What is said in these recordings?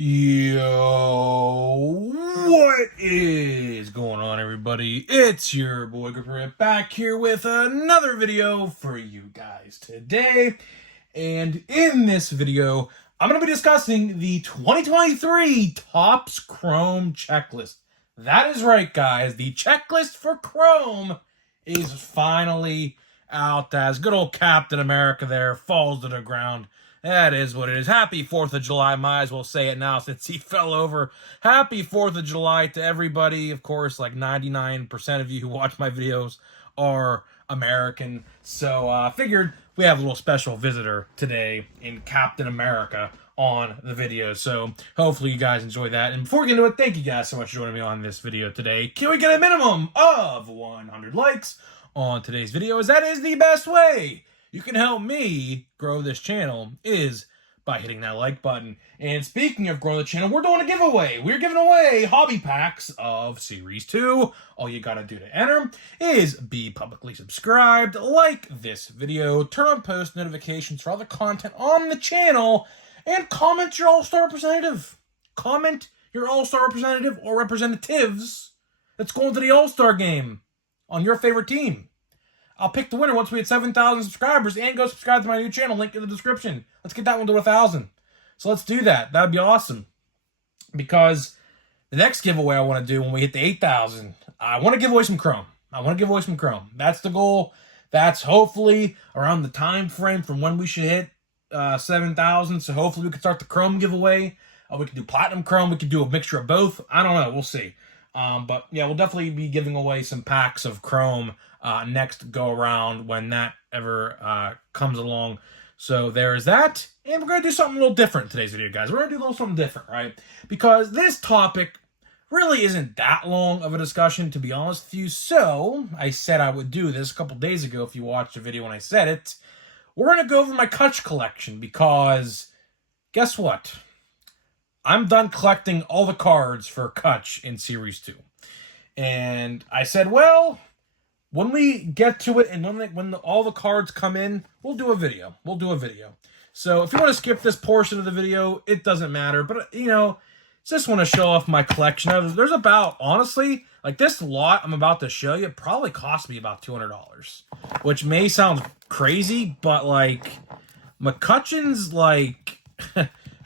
Yo, what is going on, everybody? It's your boy Gripper back here with another video for you guys today. And in this video, I'm going to be discussing the 2023 Topps Chrome checklist. That is right, guys. The checklist for Chrome is finally out as good old Captain America there falls to the ground. That is what it is. Happy 4th of July. Might as well say it now since he fell over. Happy 4th of July to everybody. Of course, like 99% of you who watch my videos are American. So I figured we have a little special visitor today in Captain America on the video. So hopefully you guys enjoy that. And before we get into it, thank you guys so much for joining me on this video today. Can we get a minimum of 100 likes on today's video, as that is the best way you can help me grow this channel is by hitting that like button. And speaking of growing the channel, we're doing a giveaway. We're giving away hobby packs of Series 2. All you gotta do to enter is be publicly subscribed, like this video, turn on post notifications for all the content on the channel, and comment your all-star representative. Comment your all-star representative or representatives that's going to the all-star game on your favorite team. I'll pick the winner once we hit 7,000 subscribers, and go subscribe to my new channel, link in the description. Let's get that one to 1,000. So let's do that. That would be awesome. Because the next giveaway I want to do when we hit the 8,000, I want to give away some Chrome. That's the goal. That's hopefully around the time frame from when we should hit 7,000. So hopefully we can start the Chrome giveaway. We can do Platinum Chrome. We could do a mixture of both. I don't know. We'll see. But yeah, we'll definitely be giving away some packs of Chrome next go around when that ever comes along. So there's that. And we're going to do something a little different in today's video, guys. We're going to do a little something different, right? Because this topic really isn't that long of a discussion, to be honest with you. So I said I would do this a couple days ago if you watched the video when I said it. We're going to go over my McCutchen collection because guess what? I'm done collecting all the cards for McCutchen in Series 2. And I said, well, when we get to it and when all the cards come in, we'll do a video. So if you want to skip this portion of the video, it doesn't matter. But, you know, just want to show off my collection. There's about, honestly, like this lot I'm about to show you probably cost me about $200. Which may sound crazy, but, like, McCutchen's, like...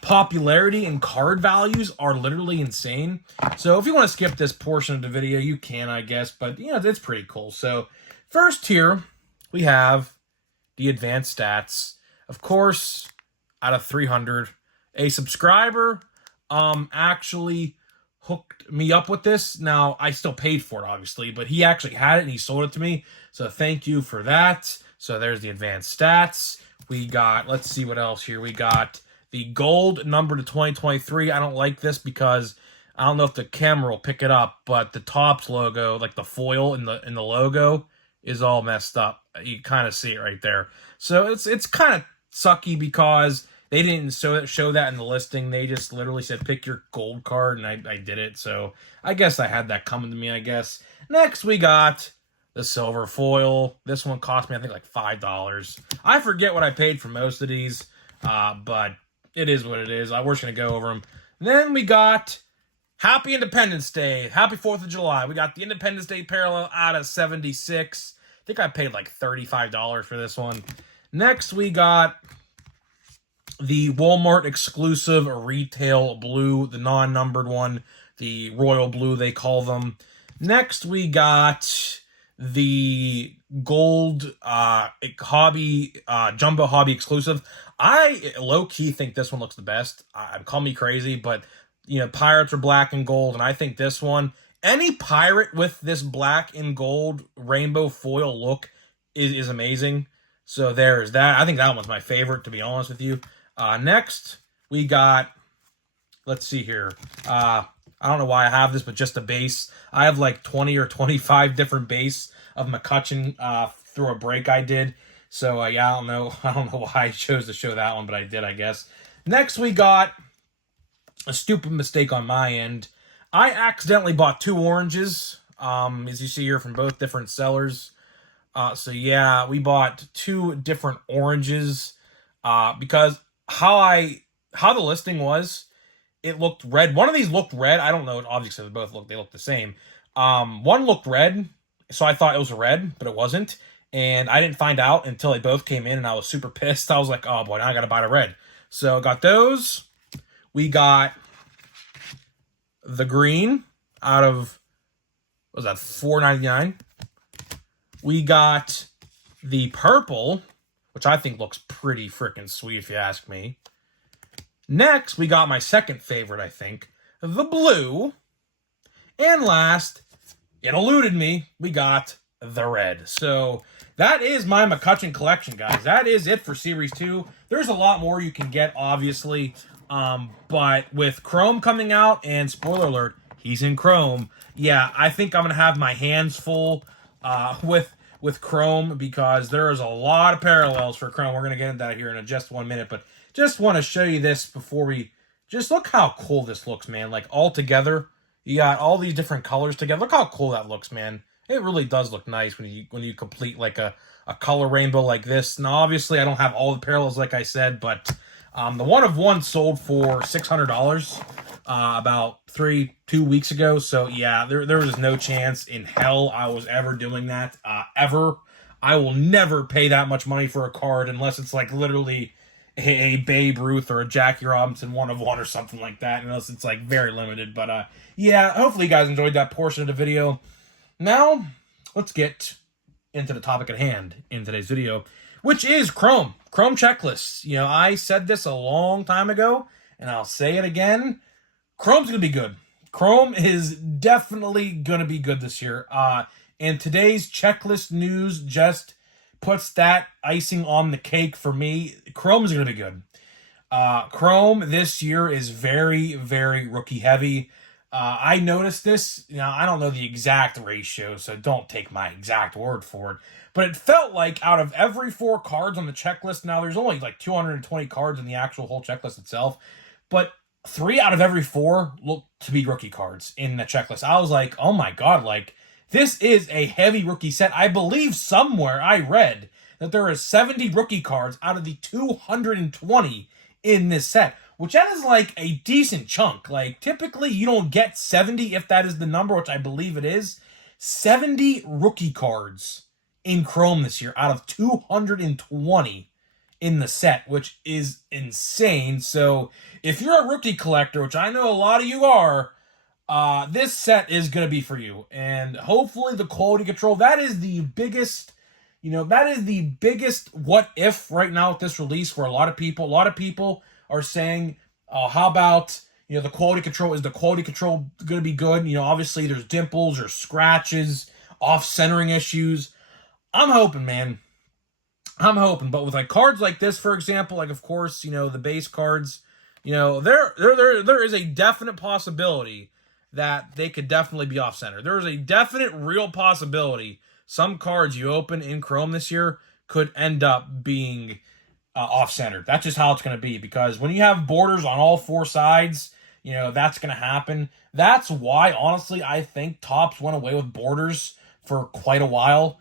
popularity and card values are literally insane. So if you want to skip this portion of the video, you can, I guess. But, you know, it's pretty cool. So first here, we have the advanced stats. Of course, out of 300, a subscriber actually hooked me up with this. Now, I still paid for it, obviously, but he actually had it and he sold it to me. So thank you for that. So there's the advanced stats. We got, let's see what else here. We got the gold number to 2023. I don't like this because I don't know if the camera will pick it up, but the Topps logo, like the foil in the logo, is all messed up. You kind of see it right there. So it's kind of sucky because they didn't show that in the listing. They just literally said pick your gold card, and I did it. So I guess I had that coming to me, I guess. Next we got the silver foil. This one cost me, I think, like $5. I forget what I paid for most of these, but it is what it is. We're just going to go over them. Then we got Happy Independence Day. Happy 4th of July. We got the Independence Day parallel out of 76. I think I paid like $35 for this one. Next, we got the Walmart exclusive retail blue, the non-numbered one, the royal blue they call them. Next, we got the gold hobby jumbo hobby exclusive. I low-key think this one looks the best. Call me crazy, but you know, pirates are black and gold, and I think this one, any pirate with this black and gold rainbow foil look is amazing. So there's that. I think that one's my favorite, to be honest with you. Next, we got, let's see here. I don't know why I have this, but just a base. I have like 20 or 25 different base of McCutchen through a break I did. So yeah, I don't know why I chose to show that one, but I did, I guess. Next, we got a stupid mistake on my end. I accidentally bought 2 oranges, as you see here, from both different sellers. So yeah, we bought 2 different oranges because how the listing was, it looked red. One of these looked red. I don't know. Obviously, they look the same. One looked red, so I thought it was a red, but it wasn't. And I didn't find out until they both came in, and I was super pissed. I was like, oh boy, now I gotta buy the red. So got those. We got the green out of, what was that, $4.99? We got the purple, which I think looks pretty freaking sweet if you ask me. Next, we got my second favorite, I think, the blue. And last, it eluded me, we got the red. So that is my McCutchen collection, guys. That is it for Series 2. There's a lot more you can get, obviously. But with Chrome coming out, and spoiler alert, he's in Chrome. Yeah, I think I'm going to have my hands full with Chrome, because there is a lot of parallels for Chrome. We're going to get into that here in just 1 minute. But just want to show you this before we... Just look how cool this looks, man. Like, all together. You got all these different colors together. Look how cool that looks, man. It really does look nice when you complete like a color rainbow like this. Now, obviously, I don't have all the parallels like I said, but the one of one sold for $600 about 2 weeks ago. So yeah, there was no chance in hell I was ever doing that ever. I will never pay that much money for a card unless it's like literally a Babe Ruth or a Jackie Robinson one of one or something like that, unless it's like very limited. But yeah, hopefully you guys enjoyed that portion of the video. Now, let's get into the topic at hand in today's video, which is Chrome checklists. You know, I said this a long time ago, and I'll say it again. Chrome's going to be good. Chrome is definitely going to be good this year. And today's checklist news just puts that icing on the cake for me. Chrome's going to be good. Chrome this year is very, very rookie heavy. I noticed this. Now, I don't know the exact ratio, so don't take my exact word for it. But it felt like out of every 4 cards on the checklist, now there's only like 220 cards in the actual whole checklist itself, but 3 out of every 4 look to be rookie cards in the checklist. I was like, oh my god, like, this is a heavy rookie set. I believe somewhere I read that there are 70 rookie cards out of the 220 in this set, which that is like a decent chunk. Like, typically you don't get 70 if that is the number, which I believe it is. 70 rookie cards in Chrome this year out of 220 in the set, which is insane. So if you're a rookie collector, which I know a lot of you are, this set is going to be for you. And hopefully the quality control, that is the biggest, that is the biggest what if right now with this release for a lot of people. A lot of people are saying, how about, the quality control? Is the quality control going to be good? Obviously there's dimples or scratches, off-centering issues. I'm hoping, man. I'm hoping. But with like cards like this, for example, like of course, the base cards, there is a definite possibility that they could definitely be off-center. There is a definite real possibility some cards you open in Chrome this year could end up being off-center. That's just how it's going to be, because when you have borders on all 4 sides, that's going to happen. That's why, honestly, I think Topps went away with borders for quite a while,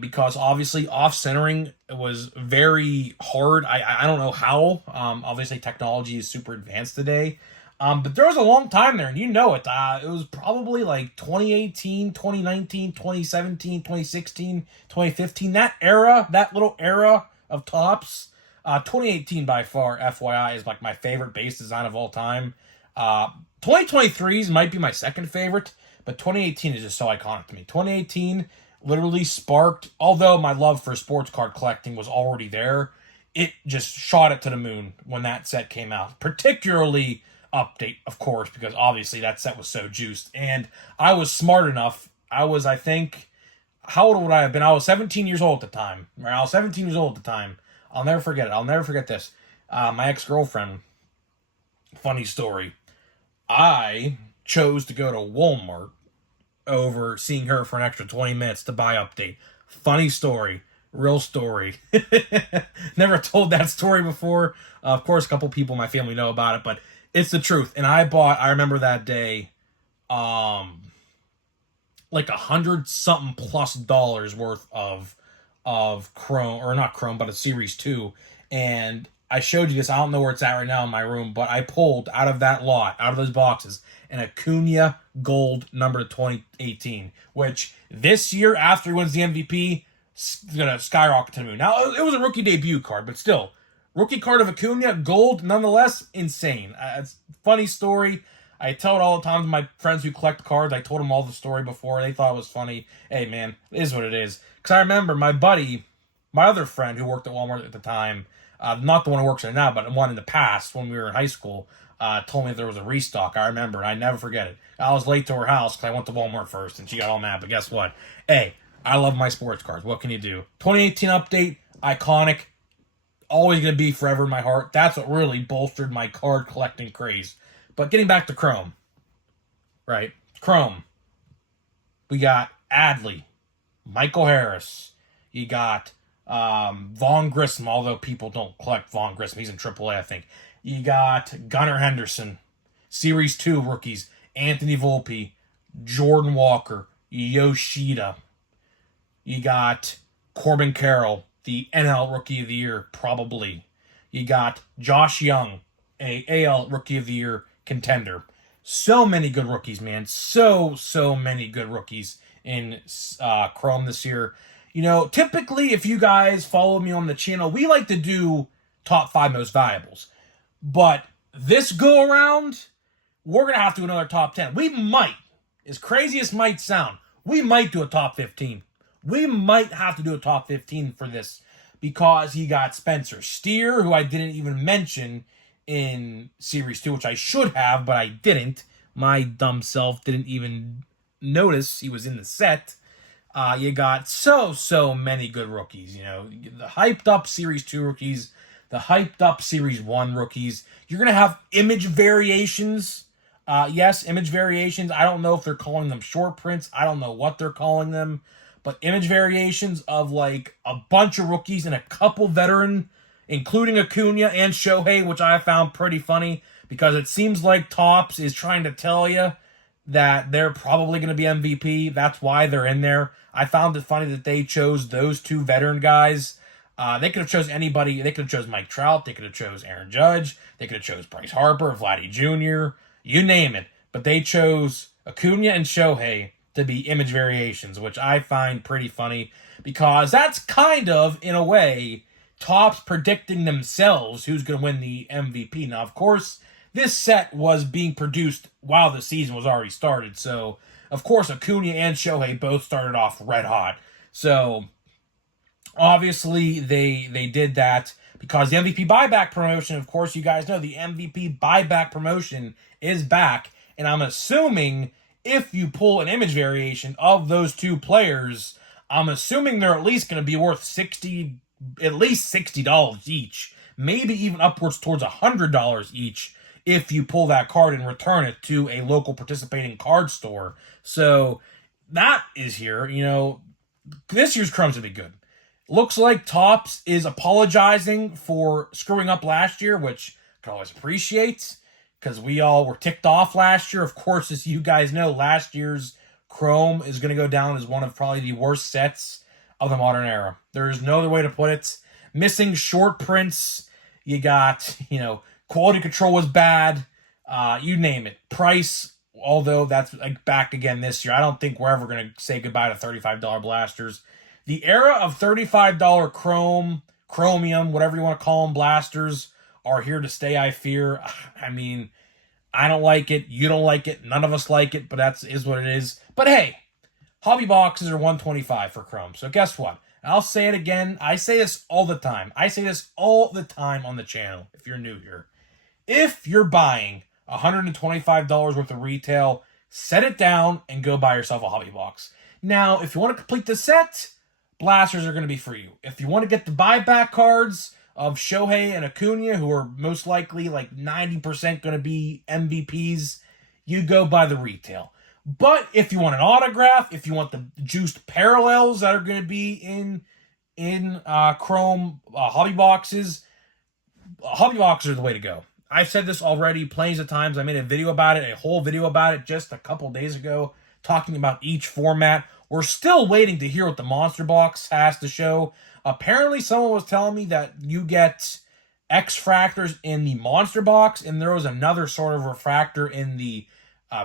because obviously off-centering was very hard. I don't know how. Obviously, technology is super advanced today. But there was a long time there, and it. It was probably like 2018, 2019, 2017, 2016, 2015. That era, that little era of Topps. 2018 by far, FYI, is like my favorite base design of all time. 2023's might be my second favorite, but 2018 is just so iconic to me. 2018 literally sparked, although my love for sports card collecting was already there, it just shot it to the moon when that set came out. Particularly Update, of course, because obviously that set was so juiced. And I was smart enough. I think, how old would I have been? I was 17 years old at the time. I was 17 years old at the time. I'll never forget it. I'll never forget this. My ex-girlfriend, funny story, I chose to go to Walmart over seeing her for an extra 20 minutes to buy Update. Funny story. Real story. Never told that story before. Of course, a couple people in my family know about it, but it's the truth. And I remember that day, like $100-something plus worth of Chrome, or not Chrome, but a Series 2. And I showed you this. I don't know where it's at right now in my room, but I pulled out of that lot, out of those boxes, an Acuna Gold number 2018, which this year, after he wins the MVP, is going to skyrocket to the moon. Now, it was a rookie debut card, but still, rookie card of Acuna, gold, nonetheless, insane. It's a funny story. I tell it all the time to my friends who collect cards. I told them all the story before. They thought it was funny. Hey, man, it is what it is. Because I remember my buddy, my other friend who worked at Walmart at the time, not the one who works there now, but one in the past when we were in high school, told me there was a restock. I remember, and I never forget it. I was late to her house because I went to Walmart first, and she got all mad. But guess what? Hey, I love my sports cards. What can you do? 2018 update, iconic. Always going to be forever in my heart. That's what really bolstered my card collecting craze. But getting back to Chrome, right? Chrome. We got Adley, Michael Harris. You got Vaughn Grissom, although people don't collect Vaughn Grissom. He's in AAA, I think. You got Gunnar Henderson, Series 2 rookies, Anthony Volpe, Jordan Walker, Yoshida. You got Corbin Carroll, the NL Rookie of the Year, probably. You got Josh Young, a AL Rookie of the Year contender. So many good rookies, man. So many good rookies in Chrome this year. You know, typically, if you guys follow me on the channel, we like to do top 5 most valuables. But this go around, we're going to have to do another top 10. We might, as crazy as it might sound, we might do a top 15. We might have to do a top 15 for this because he got Spencer Steer, who I didn't even mention in Series 2, which I should have, but I didn't. My dumb self didn't even notice he was in the set. You got so many good rookies. You know, the hyped up Series 2 rookies, the hyped up Series 1 rookies. You're going to have image variations. Yes, image variations. I don't know if they're calling them short prints. I don't know what they're calling them. But image variations of like a bunch of rookies and a couple veteran, including Acuna and Shohei, which I found pretty funny because it seems like Topps is trying to tell you that they're probably going to be MVP. That's why they're in there. I found it funny that they chose those 2 veteran guys. They could have chose anybody. They could have chose Mike Trout. They could have chose Aaron Judge. They could have chose Bryce Harper, Vladdy Jr., you name it. But they chose Acuna and Shohei to be image variations, which I find pretty funny because that's kind of, in a way, Topps predicting themselves who's going to win the MVP. Now, of course, this set was being produced while the season was already started, so, of course, Acuna and Shohei both started off red hot. So, obviously, they did that because the MVP Buyback promotion, of course, you guys know the MVP Buyback promotion is back, and I'm assuming if you pull an image variation of those 2 players, I'm assuming they're at least going to be worth at least $60 each, maybe even upwards towards $100 each if you pull that card and return it to a local participating card store. So that is here. You know, this year's Chrome's going to be good. Looks like Topps is apologizing for screwing up last year, which I can always appreciate because we all were ticked off last year. Of course, as you guys know, last year's Chrome is going to go down as one of probably the worst sets of the modern era. There's no other way to put it. Missing short prints. You got, you know, quality control was bad. You name it. Price, although that's like back again this year. I don't think we're ever going to say goodbye to $35 blasters. The era of $35 chrome, chromium, whatever you want to call them, blasters are here to stay, I fear. I mean, I don't like it. You don't like it. None of us like it, but is what it is. But hey, hobby boxes are $125 for Chrome. So guess what? I'll say it again. I say this all the time. I say this all the time on the channel if you're new here. If you're buying $125 worth of retail, set it down and go buy yourself a hobby box. Now, if you want to complete the set, blasters are going to be for you. If you want to get the buyback cards of Shohei and Acuna, who are most likely like 90% going to be MVPs, you go buy the retail. But if you want an autograph, if you want the juiced parallels that are going to be in Chrome hobby boxes are the way to go. I've said this already plenty of times. I made a whole video about it just a couple days ago, talking about each format. We're still waiting to hear what the Monster Box has to show. Apparently, someone was telling me that you get X-Fractors in the Monster Box, and there was another sort of refractor in the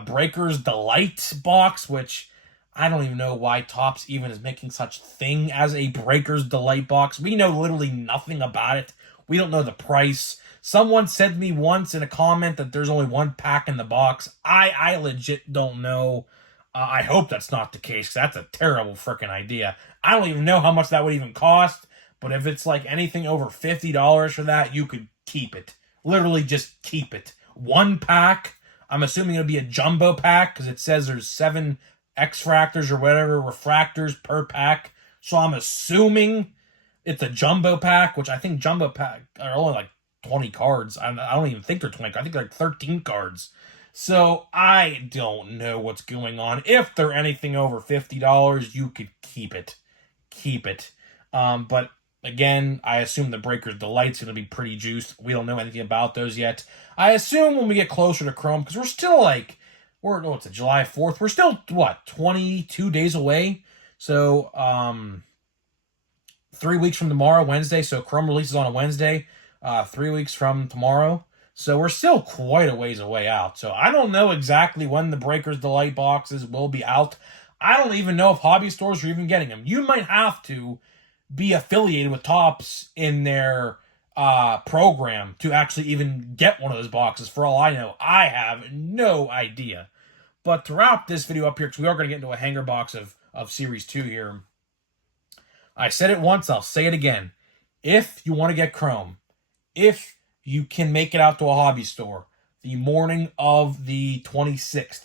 Breaker's Delight box, which I don't even know why Topps even is making such thing as a Breaker's Delight box. We know literally nothing about it. We don't know the price. Someone said to me once in a comment that there's only one pack in the box. I legit don't know. I hope that's not the case, because that's a terrible freaking idea. I don't even know how much that would even cost, but if it's like anything over $50 for that, you could keep it. Literally just keep it. One pack. I'm assuming it'll be a jumbo pack, because it says there's 7 X-Fractors or whatever refractors per pack. So I'm assuming it's a jumbo pack, which I think jumbo pack are only like 20 cards. I don't even think they're 20. I think they're like 13 cards. So I don't know what's going on. If they're anything over $50, you could keep it. Keep it. But again, I assume the Breaker's Delight's going to be pretty juiced. We don't know anything about those yet. I assume when we get closer to Chrome, because we're still like, it's July 4th. We're still, 22 days away? So, 3 weeks from tomorrow, Wednesday. So Chrome releases on a Wednesday, 3 weeks from tomorrow. So we're still quite a ways away out. So I don't know exactly when the Breaker's Delight boxes will be out. I don't even know if hobby stores are even getting them. You might have to be affiliated with Topps in their program to actually even get one of those boxes. For all I know, I have no idea. But to wrap this video up here, because we are going to get into a hanger box of Series 2 here, I said it once, I'll say it again. If you want to get Chrome, if you can make it out to a hobby store the morning of the 26th,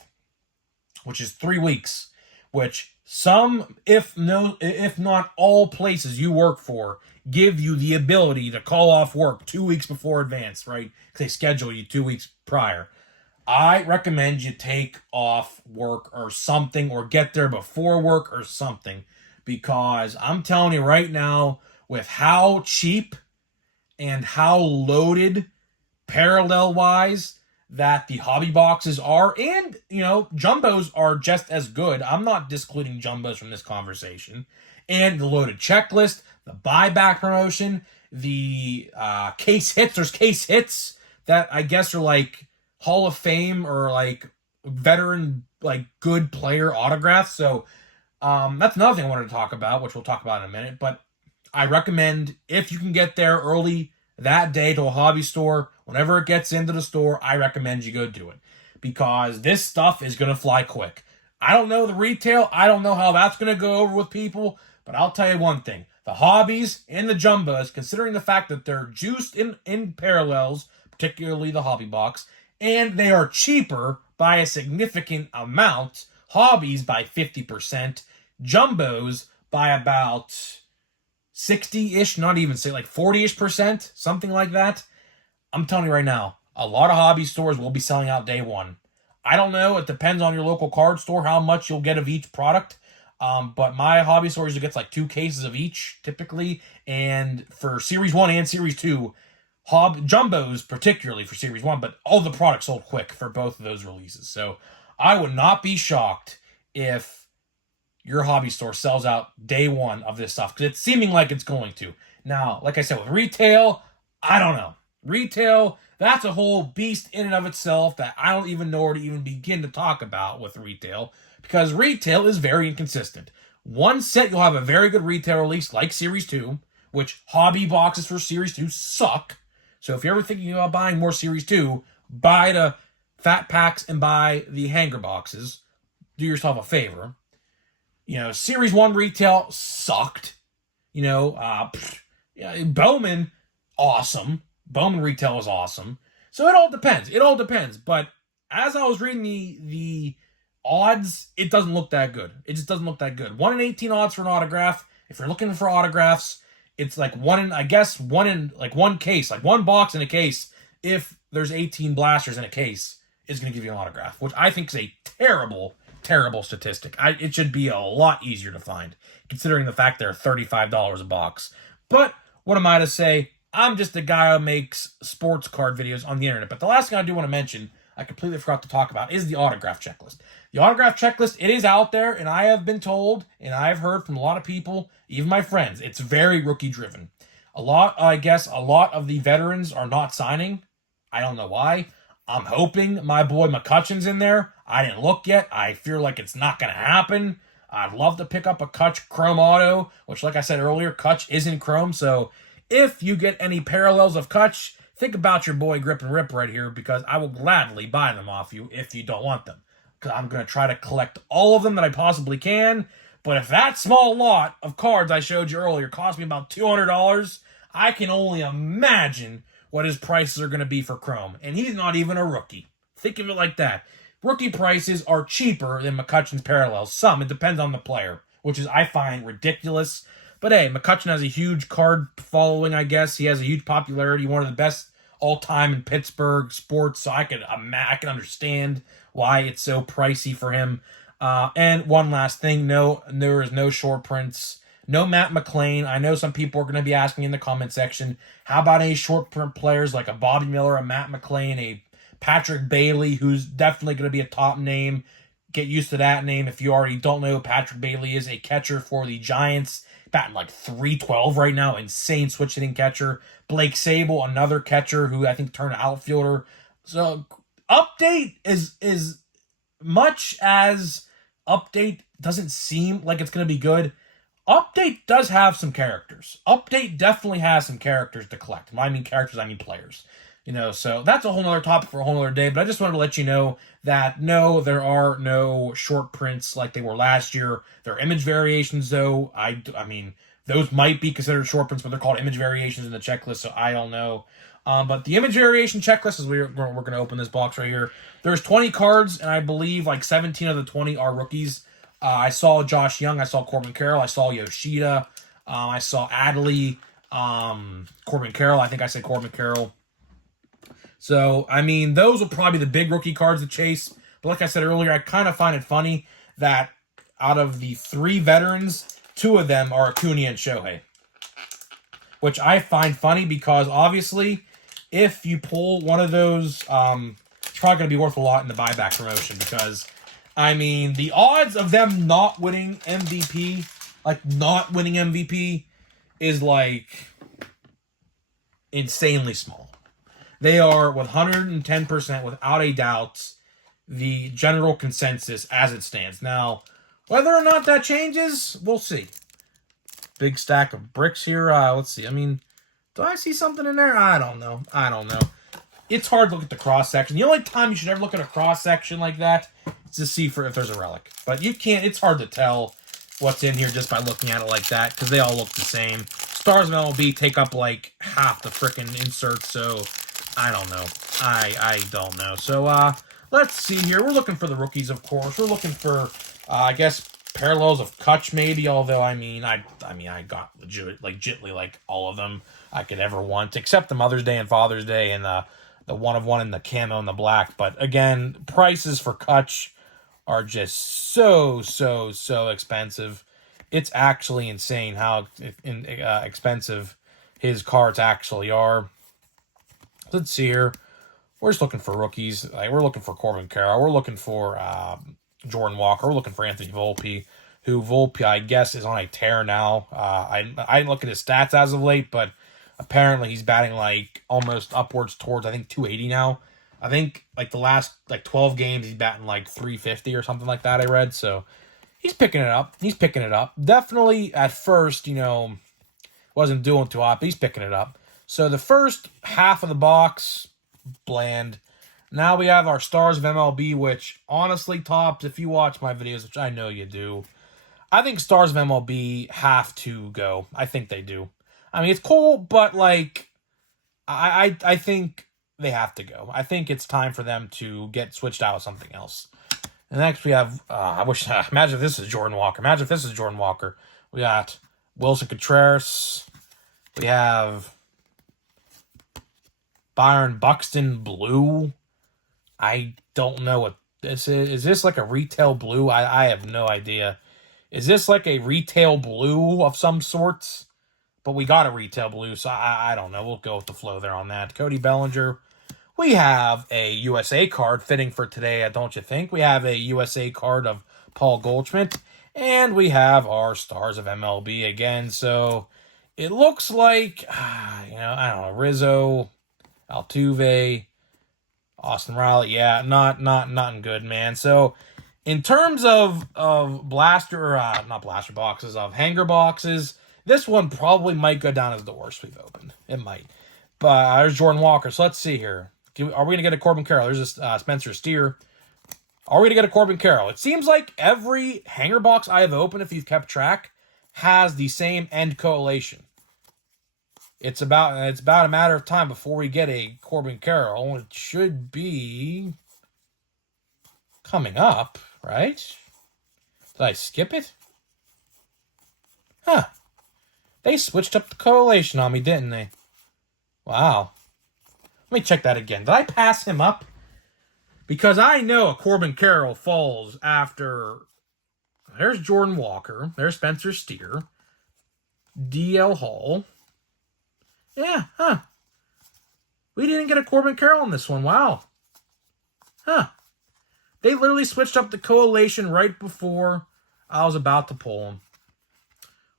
which is 3 weeks, which some, if not all places you work for, give you the ability to call off work 2 weeks before advance, right? Because they schedule you 2 weeks prior. I recommend you take off work or something, or get there before work or something, because I'm telling you right now, with how cheap and how loaded parallel-wise that the hobby boxes are, and, jumbos are just as good. I'm not discluding jumbos from this conversation. And the loaded checklist, the buyback promotion, the case hits. There's case hits that I guess are like Hall of Fame or like veteran, like good player autographs. So that's another thing I wanted to talk about, which we'll talk about in a minute. But I recommend, if you can get there early that day to a hobby store, whenever it gets into the store, I recommend you go do it, because this stuff is going to fly quick. I don't know the retail. I don't know how that's going to go over with people, but I'll tell you one thing. The hobbies and the jumbos, considering the fact that they're juiced in parallels, particularly the hobby box, and they are cheaper by a significant amount, hobbies by 50%, jumbos by about 60-ish, not even say like 40-ish percent, something like that. I'm telling you right now, a lot of hobby stores will be selling out day one. I don't know. It depends on your local card store how much you'll get of each product. But my hobby store usually gets like 2 cases of each, typically. And for Series 1 and Series 2, jumbos particularly for Series 1, but all the products sold quick for both of those releases. So I would not be shocked if your hobby store sells out day one of this stuff, because it's seeming like it's going to. Now, like I said, with retail, I don't know. Retail, that's a whole beast in and of itself that I don't even know where to even begin to talk about with retail, because retail is very inconsistent. One set, you'll have a very good retail release like Series 2, which hobby boxes for Series 2 suck. So if you're ever thinking about buying more Series 2, buy the fat packs and buy the hanger boxes. Do yourself a favor. Series 1 retail sucked. Bowman, awesome. Bowman retail is awesome. So it all depends. But as I was reading the odds, it doesn't look that good. It just doesn't look that good. 1 in 18 odds for an autograph. If you're looking for autographs, it's like one case, like one box in a case. If there's 18 blasters in a case, is going to give you an autograph, which I think is a terrible statistic. It should be a lot easier to find, considering the fact they're $35 a box. But what am I to say? I'm just a guy who makes sports card videos on the internet. But the last thing I do want to mention, I completely forgot to talk about, is the autograph checklist. The autograph checklist, it is out there, and I have been told, and I have heard from a lot of people, even my friends, it's very rookie-driven. I guess a lot of the veterans are not signing. I don't know why. I'm hoping my boy McCutchen's in there. I didn't look yet. I feel like it's not going to happen. I'd love to pick up a Kutch Chrome Auto, which, like I said earlier, Kutch isn't Chrome. So if you get any parallels of Kutch, think about your boy Grip and Rip right here, because I will gladly buy them off you if you don't want them. Because I'm going to try to collect all of them that I possibly can. But if that small lot of cards I showed you earlier cost me about $200, I can only imagine what his prices are going to be for Chrome. And he's not even a rookie. Think of it like that. Rookie prices are cheaper than McCutchen's parallels. Some, it depends on the player, which is, I find, ridiculous. But hey, McCutchen has a huge card following, I guess. He has a huge popularity, one of the best all-time in Pittsburgh sports, so I can understand why it's so pricey for him. And one last thing, no, there is no short prints. No Matt McClain. I know some people are going to be asking in the comment section, how about any short print players like a Bobby Miller, a Matt McClain, a Patrick Bailey, who's definitely going to be a top name. Get used to that name. If you already don't know, Patrick Bailey is a catcher for the Giants, batting like .312 right now. Insane switch hitting catcher. Blake Sable, another catcher who I think turned outfielder. So update is much as update doesn't seem like it's going to be good. Update does have some characters. Update definitely has some characters to collect. When I mean characters, I mean players. So that's a whole nother topic for a whole nother day, but I just wanted to let you know that no, there are no short prints like they were last year. There are image variations, though. I mean, those might be considered short prints, but they're called image variations in the checklist, so I don't know. But the image variation checklist is we're going to open this box right here. There's 20 cards, and I believe like 17 of the 20 are rookies. I saw Josh Young, I saw Corbin Carroll, I saw Yoshida, I saw Adley, Corbin Carroll. I think I said Corbin Carroll. So, I mean, those will probably be the big rookie cards to chase. But like I said earlier, I kind of find it funny that out of the 3 veterans, 2 of them are Acuna and Shohei. Which I find funny because, obviously, if you pull one of those, it's probably going to be worth a lot in the buyback promotion. Because, I mean, the odds of them not winning MVP, is, insanely small. They are 110%, without a doubt, the general consensus as it stands. Now, whether or not that changes, we'll see. Big stack of bricks here. Let's see. I mean, do I see something in there? I don't know. It's hard to look at the cross-section. The only time you should ever look at a cross-section like that is to see if there's a relic. But you can't. It's hard to tell what's in here just by looking at it like that, because they all look the same. Stars of MLB take up like half the frickin' inserts, so I don't know. I don't know. So, let's see here. We're looking for the rookies, of course. We're looking for, I guess, parallels of Kutch, maybe. Although, I got legitly like all of them I could ever want, except the Mother's Day and Father's Day and the one of one in the camo and the black. But again, prices for Kutch are just so expensive. It's actually insane how expensive his cards actually are. Let's see here. We're just looking for rookies. We're looking for Corbin Carroll. We're looking for Jordan Walker. We're looking for Anthony Volpe, who Volpe, I guess, is on a tear now. I didn't look at his stats as of late, but apparently he's batting like almost upwards towards, I think, 280 now. I think like the last 12 games he's batting like 350 or something like that, I read. So he's picking it up. Definitely at first, wasn't doing too hot, but he's picking it up. So the first half of the box, bland. Now we have our Stars of MLB, which honestly, Tops, if you watch my videos, which I know you do, I think Stars of MLB have to go. I think they do. I mean, it's cool, but I think they have to go. I think it's time for them to get switched out with something else. And next we have, imagine if this is Jordan Walker. We got Wilson Contreras. We have Byron Buxton Blue. I don't know what this is. Is this like a retail blue? I have no idea. Is this like a retail blue of some sorts? But we got a retail blue, so I don't know. We'll go with the flow there on that. Cody Bellinger. We have a USA card fitting for today, don't you think? We have a USA card of Paul Goldschmidt. And we have our Stars of MLB again. So it looks like, I don't know, Rizzo, Altuve, Austin Riley. Yeah, nothing good, man. So in terms of blaster, not blaster boxes, of hanger boxes, this one probably might go down as the worst we've opened. It might. But there's Jordan Walker. So let's see here. Are we going to get a Corbin Carroll? There's a Spencer Steer. Are we going to get a Corbin Carroll? It seems like every hanger box I have opened, if you've kept track, has the same end correlation. It's about a matter of time before we get a Corbin Carroll. It should be coming up, right? Did I skip it? Huh. They switched up the correlation on me, didn't they? Wow. Let me check that again. Did I pass him up? Because I know a Corbin Carroll falls after... There's Jordan Walker. There's Spencer Steer. D.L. Hall. Yeah, huh. We didn't get a Corbin Carroll in this one. Wow. Huh. They literally switched up the correlation right before I was about to pull him.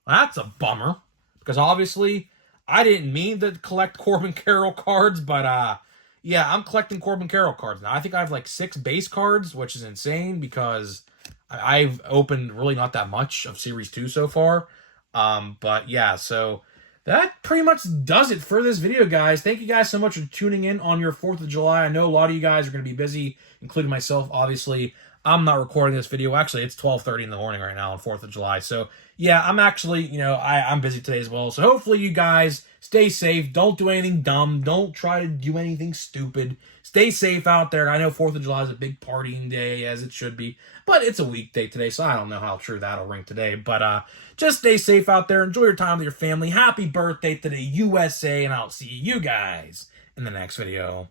Well, that's a bummer. Because obviously, I didn't mean to collect Corbin Carroll cards, but yeah, I'm collecting Corbin Carroll cards now. I think I have like 6 base cards, which is insane because I've opened really not that much of Series 2 so far. But yeah, so that pretty much does it for this video, guys. Thank you guys so much for tuning in on your 4th of July. I know a lot of you guys are going to be busy, including myself, obviously. I'm not recording this video. Actually, it's 12:30 in the morning right now on 4th of July. So, yeah, I'm actually, I'm busy today as well. So, hopefully you guys stay safe. Don't do anything dumb. Don't try to do anything stupid. Stay safe out there. I know 4th of July is a big partying day, as it should be. But it's a weekday today, so I don't know how true that'll ring today. But just stay safe out there. Enjoy your time with your family. Happy birthday today, USA. And I'll see you guys in the next video.